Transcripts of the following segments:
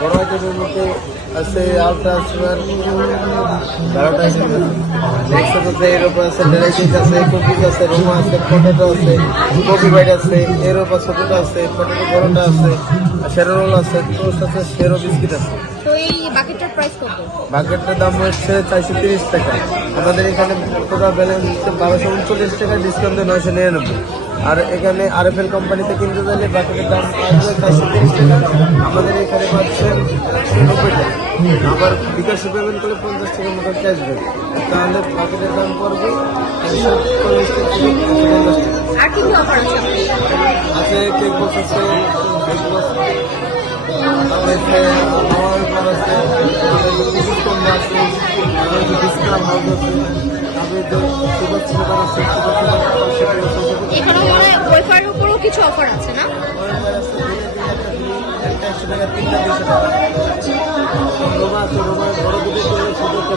বড় আইটেমের মধ্যে আছে আলট্রা সুপার বারোটা আইটেম নেক্সট হচ্ছে এর আছে ডেলাইটিস আছে কুকিজ আছে রোমা আছে পটেটো আছে কফি বাইট আছে এর উপর ছোটটা আছে পটেটো বড়টা আছে রোল আছে টোস্ট আছে শেরো বিস্কিট আছে। বাকেটটার দাম হচ্ছে চারশো তিরিশ টাকা। আমাদের এখানে টোটাল ব্যালেন্স বারোশো উনচল্লিশ টাকা ডিসকাউন্টে নয়শো নিরানব্বই। আর এখানে আরএফএল কোম্পানিতে কিনতে চাইলে বাকেটের দাম আসবে চারশো তিরিশ টাকা। আমাদের এখানে পাচ্ছেন নব্বই টাকা। আবার বিকাশ পেমেন্ট করলে পঞ্চাশ টাকা মতো ক্যাশব্যাক তাহলে বাকেটের দাম পড়বে একশো পঞ্চাশ টাকা। আছে? কেক বক্স আছে কেক বক্স তারপরে খাওয়ার পর আছে বিশেষ কম্বো আছে ডিসকাউন্ট হাউস আছে তারপরে তো সুপার সুপার আছে সুপার সুপার এখানে মনে হয় ওয়েফারের উপরও কিছু অফার আছে না? একশো টাকা তিনটা দুশো টাকা। আছে রোমা বড় দুটো কিনলে ছোট একটা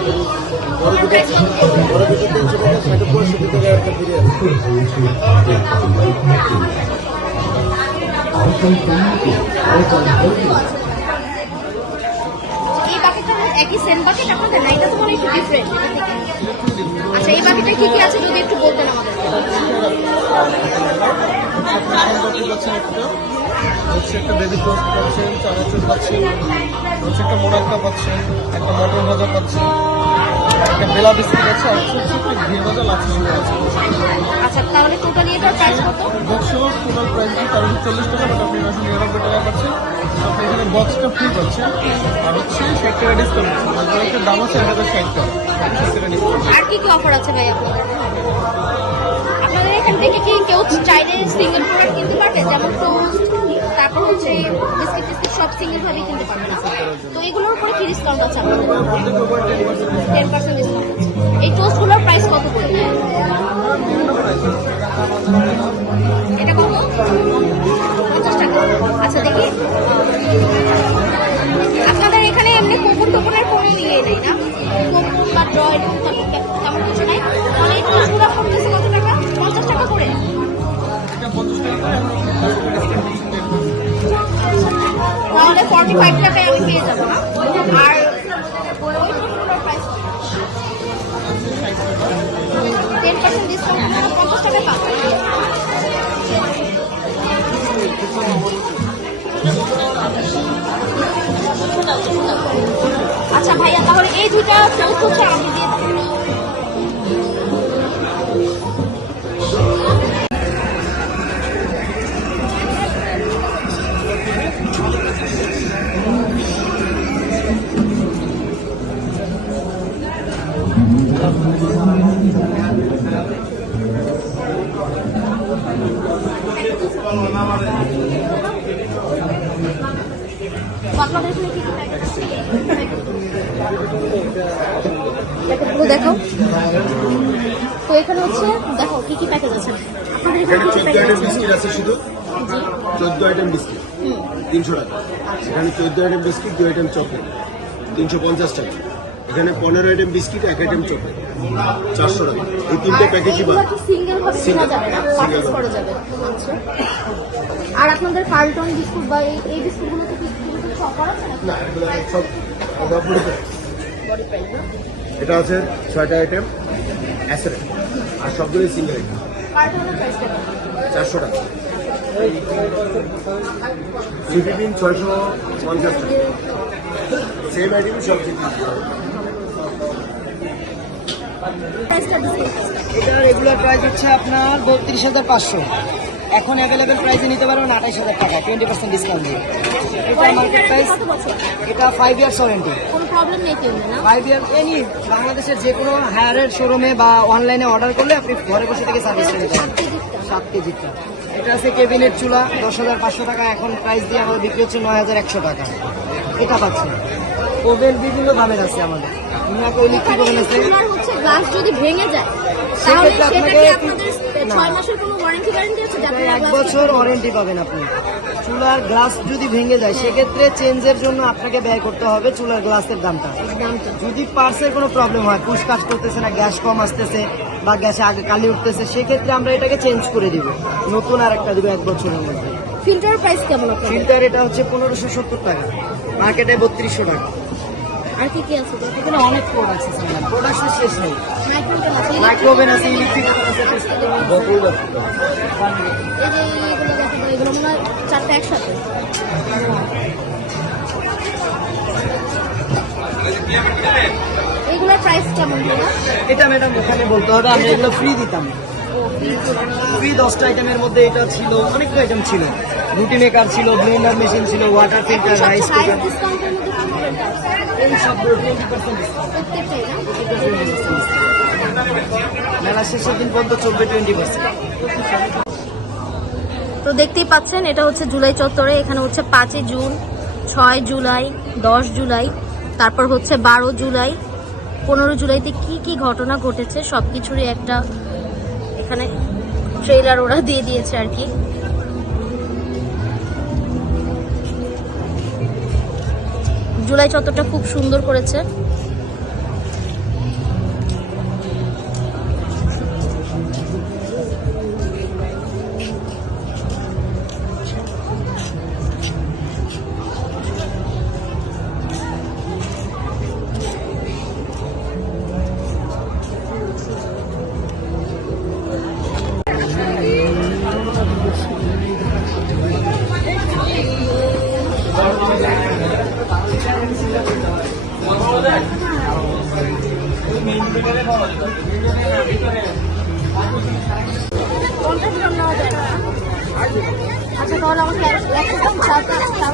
বড় দুটো বড় দুটো তিনশো টাকা ষাট পঁয়ষট্টি টাকা একটা ফ্রি আছে এই বাকেটটা একই সেম বাকেট আপনাদের না এটা তো মনে আচ্ছা এই বাকেটে কি কি আছে যদি একটু বলতেন আমাদের? হচ্ছে একটা বেবি টোস্ট পাচ্ছেন চানাচুর পাচ্ছেন হচ্ছে একটা মোড়াক্কা পাচ্ছেন একটা মটর ভাজা পাচ্ছেন একটা বেলা বিস্কিট আছে আর হচ্ছে একটা ঘি ভাজা লাচ্ছি আছে। আচ্ছা তাহলে টোটালি এটার প্রাইস কত? বক্স টোটাল প্রাইস তেরোশো চল্লিশ টাকা বাট আপনি নশো নিরানব্বই টাকা পাচ্ছেন। আপনি এখানে বক্সটা ফ্রি পাচ্ছেন আর হচ্ছে ষাট টাকা ডিসকাউন্ট আছে। একটা দাম আছে এক হাজার ষাট টাকা। ষাট টাকা ডিসকাউন্ট আর কি কি অফার আছে ভাই আপনাদের? আপনাদের এখান থেকে কি কেউ চাইলে সিঙ্গেল প্রোডাক্ট কিনতে পারবে? যেমন তারপর হচ্ছে বিস্কিট টিস্কিট সব সিঙ্গেল ভাবেই কিনতে পারবে তো এগুলোর উপরে কি ডিসকাউন্ট আছে আপনাদের টেন পার্সেন্ট ডিসকাউন্ট এই টোস্টগুলোর প্রাইস কত করে? এটা কত? পঞ্চাশ টাকা। আচ্ছা দেখি। আপনাদের এখানে এমনি কোকুন টোকুনের কোনো নিয়ে নেই না? কোকুন বা ড্রয় ফর্টি ফাইভ টাকায় আমি পেয়ে যাব না আর টেন পার্সেন্ট ডিসকাউন্ট পঞ্চাশ টাকায় পাবেন আচ্ছা ভাইয়া, তাহলে এই দুইটা টোস্ট হচ্ছে আমাকে দিয়ে দেখো তো এখানে হচ্ছে দেখো কি কি প্যাকেজ আছে? বিস্কিট আছে শুধু। চোদ্দ আইটেম বিস্কিট তিনশো টাকা। এখানে চোদ্দ আইটেম বিস্কিট দু আইটেম চকলেট তিনশো পঞ্চাশ টাকা। এখানে পনেরো আইটেম বিস্কিট এক আইটেম চকলেট চারশো টাকা। এই তিনটে প্যাকেজই সিঙ্গেল। করা যাবে। আচ্ছা। আর আপনাদের কার্টন বিস্কুট বা এই বিস্কুটগুলো তো নাকি না সব এটা আছে ছয়টা আইটেম অ্যাসেট। আর সবগুলোই সিঙ্গেল আইটেম? চারশো টাকা। ছয়শো পঞ্চাশ টাকা। সেম আইটেম সব এটা রেগুলার প্রাইস হচ্ছে আপনার বত্রিশ হাজার পাঁচশো। এখন অ্যাভেলেবেল প্রাইসে নিতে পারবেন আঠাইশ হাজার টাকা টোয়েন্টি পার্সেন্ট ডিসকাউন্ট দিয়ে। এটা মার্কেট প্রাইস এটা five years warranty five year any বাংলাদেশের যে কোনো হায়ারের শোরুমে বা অনলাইনে অর্ডার করলে আপনি ঘরে বসে থেকে সার্ভিস নিতে পারেন সাত কেজিটা এটা আছে কেবিনেট চুলা দশ হাজার পাঁচশো টাকা। এখন প্রাইস দিয়ে আমাদের বিক্রি হচ্ছে নয় হাজার একশো টাকা। এটা পাচ্ছি ওভেন বিভিন্ন দামের আছে আমাদের। মিনাকো ইলেকট্রিক ওভেন আছে হচ্ছে গ্লাস যদি ভেঙে যায় তাহলে সেক্ষেত্রে সেটা আপনাকে কি আপনাদের না। মাসের কোনো ওয়ারেন্টি গ্যারান্টি আছে? যাতে এক বছর ওয়ারেন্টি পাবেন আপনি। চুলার গ্লাস যদি ভেঙে যায় সেক্ষেত্রে চেঞ্জের জন্য আপনাকে ব্যয় করতে হবে চুলার গ্লাসের দামটা। যদি পার্সের কোনো প্রবলেম হয় পুশ কাজ করতেছে না গ্যাস কম আসতেছে বা গ্যাসে আগে কালি উঠতেছে সেক্ষেত্রে আমরা এটাকে চেঞ্জ করে দিব। নতুন আর একটা দিব এক বছরের মধ্যে। ফিল্টার প্রাইস কেমন ফিল্টার এটা হচ্ছে পনেরোশো সত্তর টাকা। মার্কেটে বত্রিশশো টাকা। আর কি কি আছে? এখানে অনেক প্রোডাক্ট আছে শেষ নেই। মাইক্রোওভেন আছে ইলেকট্রিক আছে এগুলো মনে হয় চারটা একসাথে। এগুলোর প্রাইস কেমন এটা ম্যাডাম ওখানে বলতে হবে আমি এগুলো ফ্রি দিতাম। ফ্রি দশটা আইটেমের মধ্যে এটা ছিল অনেকটা আইটেম ছিল। রুটি মেকার ছিল ব্লেন্ডার মেশিন ছিল ওয়াটার ফিল্টার রাইস কুকার ডিসকাউন্টের মধ্যে কোন কোনটা আছে? এই সব টোয়েন্টি পার্সেন্ট মেলা শেষের দিন পর্যন্ত চলবে টোয়েন্টি পার্সেন্ট তো দেখতেই পাচ্ছেন এটা হচ্ছে জুলাই চত্বরে এখানে হচ্ছে পাঁচই জুন ছয় জুলাই দশ জুলাই তারপর হচ্ছে বারো জুলাই। পনেরো জুলাইতে কি কি ঘটনা ঘটেছে সব কিছুরই একটা এখানে ট্রেলার ওরা দিয়ে দিয়েছে আর কি। জুলাই চত্বরটা খুব সুন্দর করেছে। আচ্ছা তাহলে আমাকে এক- একশো গ্রাম চাল চাল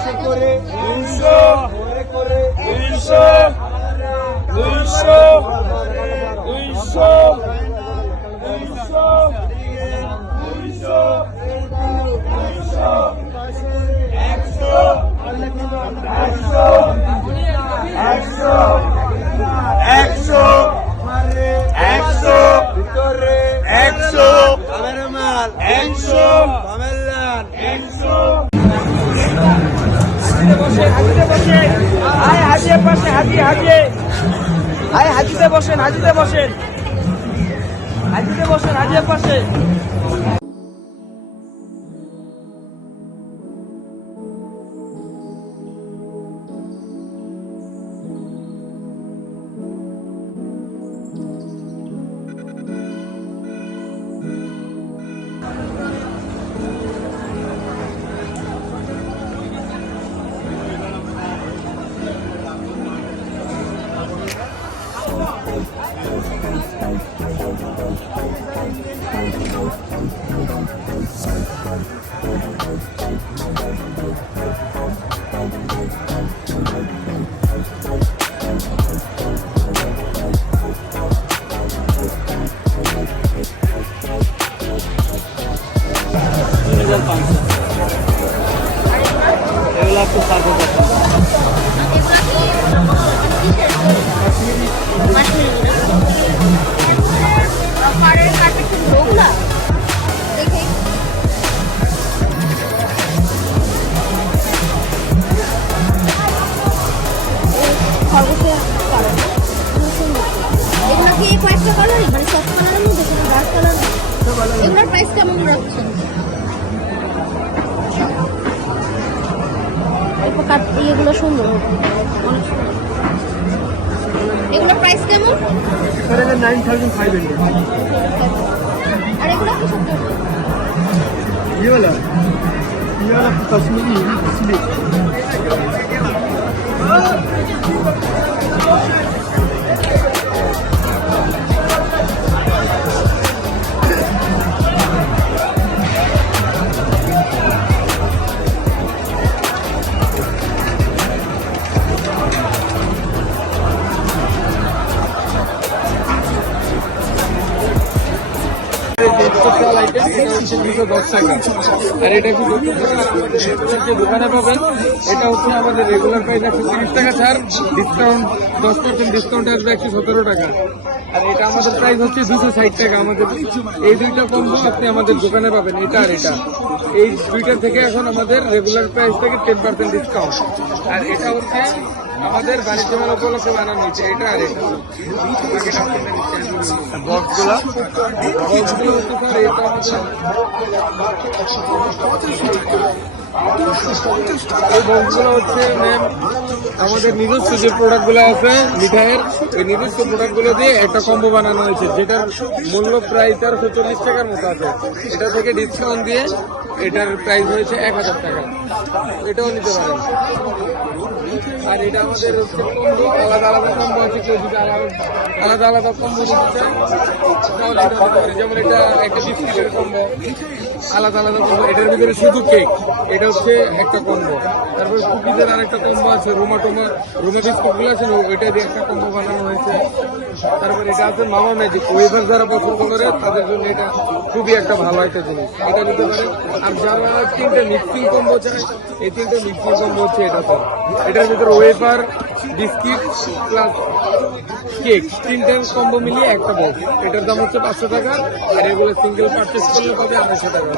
করে তিনশো করে করে তিনশো দুইশো দুইশো দুইশো দুইশো দুইশো একশো একশো একশো হাজিয়ে পাশে হাজিয়ে হাজিয়ে আয় হাজিতে বসেন হাজিতে বসেন। হাজিতে বসেন হাজিয়ে পাশে। কেমন? আর এগুলো কি সব কাশ্মীরি স্লিপ বিশেষত দর্শকরা আর এটা কি দোকানে পাবেন এটা হচ্ছে আমাদের রেগুলার প্রাইস একশো তিরিশ টাকা ছাড় ডিসকাউন্ট দশ পার্সেন্ট ডিসকাউন্ট আসবে একশো সতেরো টাকা আর এটা আমাদের প্রাইস হচ্ছে দুশো ষাট টাকা আমাদের এই দুইটা কম্বো আপনি আমাদের দোকানে পাবেন এটা আর এটা এই দুইটা থেকে এখন আমাদের রেগুলার প্রাইস থেকে টেন পার্সেন্ট ডিসকাউন্ট আর এটা হচ্ছে আমাদের বাণিজ্য মেলা উপলক্ষে বানানো হয়েছে এটা আর। আমাদের এই হচ্ছে ম্যাম আমাদের নিজস্ব যে প্রোডাক্টগুলো আছে, মিঠাইয়ের ওই নিজস্ব প্রোডাক্টগুলো দিয়ে একটা কম্বো বানানো হয়েছে, যেটার মূল্য প্রায় তেরোশো চল্লিশ টাকার মতো আছে। এটা থেকে ডিসকাউন্ট দিয়ে এটার প্রাইস হয়েছে এক হাজার টাকা। এটাও নিতে পারেন। আর এটা আমাদের আলাদা আলাদা আছে, কেউ আলাদা আলাদা নিতে পারে। যেমন এটা একটা বিস্কিটের কম্বো। আলাদা আলাদা এটার ভিতরে শুধু কেক এটা হচ্ছে একটা কম্বো তারপরে কুকিজের আরেকটা কম্বো আছে, রোমা টোমা, রোমা বিস্কুটগুলো আছে ওইটা দিয়ে একটা কম্বো বানানো হয়েছে। তারপরে এটা আছে মামা ম্যাজিক ওয়েভার যারা পছন্দ করে, তাদের জন্য এটা খুবই একটা ভালো একটা জিনিস। এটা নিতে পারে। আর যারা তিনটা মিক্সিং কম্বো চায়, এই তিনটা মিক্সিং কম্বো হচ্ছে এটা তো এটার ভিতরে ওয়েফার বিস্কিট প্লাস কেক, তিনটা কম্বো মিলিয়ে একটা বক্স এটার দাম হচ্ছে পাঁচশো টাকা, আর এগুলো সিঙ্গেল পারচেস করলে পাবে আড়াইশো টাকা।